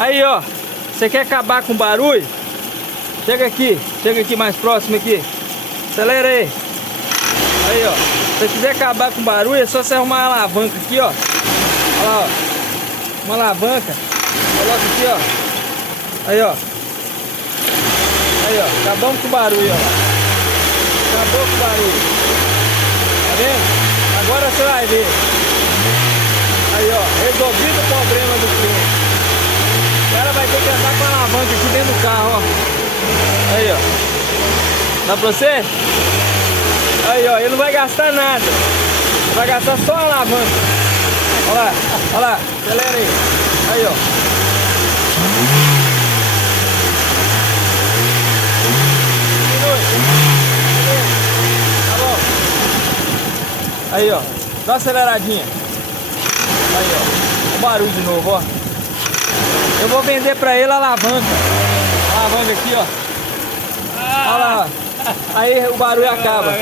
Aí, ó. Você quer acabar com o barulho? Chega aqui mais próximo aqui. Acelera aí. Aí, ó. Se você quiser acabar com o barulho, é só você arrumar uma alavanca aqui, ó. Olha lá, ó. Uma alavanca. Coloca aqui, ó. Aí, ó. Aí, ó. Acabamos com o barulho, ó. Acabou com o barulho. Tá vendo? Agora você vai ver. Aí, ó. Resolvido o problema do cliente. O cara vai ter que andar com a alavanca aqui dentro do carro, ó. Aí, ó. Dá pra você? Aí, ó. Ele não vai gastar nada. Vai gastar só a alavanca. Olha lá. Olha lá. Acelera aí. Aí, ó. Tá bom. Aí, ó. Dá uma aceleradinha. Aí, ó. O barulho de novo, ó. Eu vou vender pra ele a alavanca. A alavanca aqui, ó. Olha lá. Aí o barulho acaba.